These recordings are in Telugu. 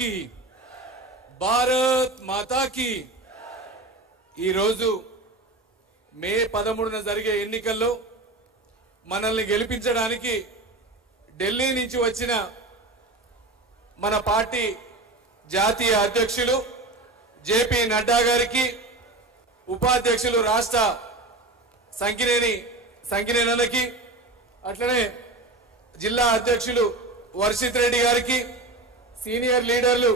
की భారత్ మాతా की ఈ రోజు మే 13న జరిగే ఎన్నికల్లో మనల్ని గెలిపించడానికి ఢిల్లీ నుంచి వచ్చిన మన పార్టీ జాతీయ అధ్యక్షులు జేపీ నడ్డా గారికి ఉపాధ్యక్షులు రాష్ట్ర సంకినేనకి అట్లనే జిల్లా అధ్యక్షులు వర్షిత్ రెడ్డి గారికి సీనియర్ లీడర్లు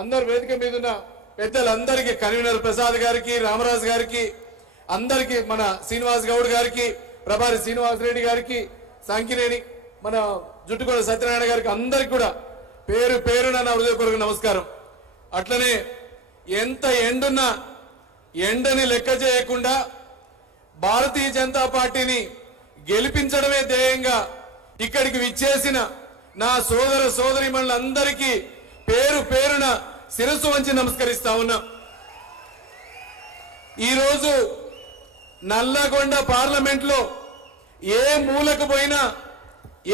అందరూ వేదిక మీద ఉన్న పెద్దలందరికీ కన్వీనర్ ప్రసాద్ గారికి రామరాజు గారికి అందరికీ మన శ్రీనివాస్ గౌడ్ గారికి ప్రభారి శ్రీనివాస్ రెడ్డి గారికి సంకినేని మన జుట్టుకొండ సత్యనారాయణ గారికి అందరికి కూడా పేరు పేరున నా హృదయపూర్వక నమస్కారం. అట్లనే ఎంత ఎండున్నా ఎండని లెక్క చేయకుండా భారతీయ జనతా పార్టీని గెలిపించడమే ధ్యేయంగా ఇక్కడికి విచ్చేసిన నా సోదర సోదరీమణులందరికీ పేరు పేరున శిరస్సు వంచి నమస్కరిస్తా ఉన్నా. ఈరోజు నల్లగొండ పార్లమెంట్ లో ఏ మూలకు పోయినా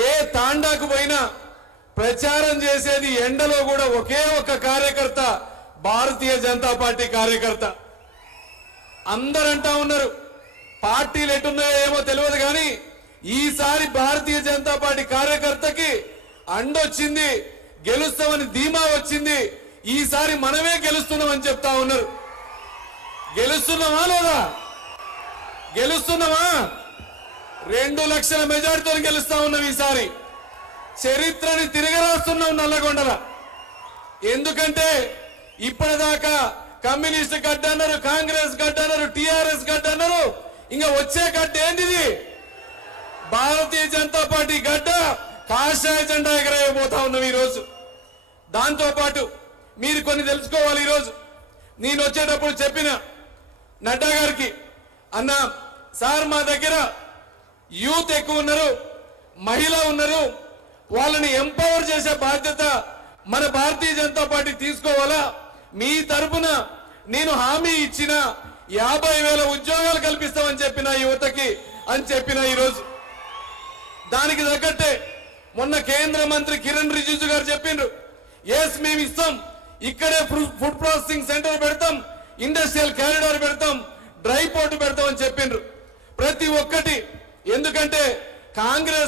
ఏ తాండాకు పోయినా ప్రచారం చేసేది ఎండలో కూడా ఒకే ఒక్క కార్యకర్త, భారతీయ జనతా పార్టీ కార్యకర్త. అందరంటా ఉన్నారు పార్టీలు ఎట్టున్నాయో ఏమో తెలియదు కానీ ఈసారి భారతీయ జనతా పార్టీ కార్యకర్తకి అండొచ్చింది, గెలుస్తామని ధీమా వచ్చింది. ఈసారి మనమే గెలుస్తున్నామని చెప్తా ఉన్నారు. గెలుస్తున్నామా లేదా? గెలుస్తున్నామా? 2 లక్షల మెజార్టీతో గెలుస్తా ఉన్నాం. ఈసారి చరిత్రని తిరగరాస్తున్నాం నల్లగొండల. ఎందుకంటే ఇప్పటిదాకా కమ్యూనిస్ట్ గడ్డ అన్నారు, కాంగ్రెస్ గడ్డ అన్నారు, టిఆర్ఎస్ గడ్డ అన్నారు. ఇంకా వచ్చే గడ్డ ఏంటిది? భారతీయ జనతా పార్టీ గడ్డ. కాషాయ జెండా ఎగరేయబోతా ఉన్నాం ఈరోజు. దాంతో పాటు మీరు కొన్ని తెలుసుకోవాలి. ఈరోజు నేను వచ్చేటప్పుడు చెప్పిన నడ్డా గారికి, అన్న సార్ మా దగ్గర యూత్ ఎక్కువ ఉన్నారు, మహిళ ఉన్నారు, వాళ్ళని ఎంపవర్ చేసే బాధ్యత మన భారతీయ జనతా పార్టీ తీసుకోవాలా? మీ తరపున నేను హామీ ఇచ్చిన 50,000 ఉద్యోగాలు కల్పిస్తామని చెప్పిన యువతకి అని చెప్పిన ఈరోజు. దానికి తగ్గట్టే మొన్న కేంద్ర మంత్రి కిరణ్ రిజిజు గారు చెప్పిండ్రు, ఎస్ మేము ఇస్తాం, ఇక్కడే ఫుడ్ ప్రాసెసింగ్ సెంటర్ పెడతాం, ఇండస్ట్రియల్ కారిడార్ పెడతాం, డ్రై పోర్ట్ పెడతాం అని చెప్పిండ్రు. ప్రతి ఒక్కటి. ఎందుకంటే కాంగ్రెస్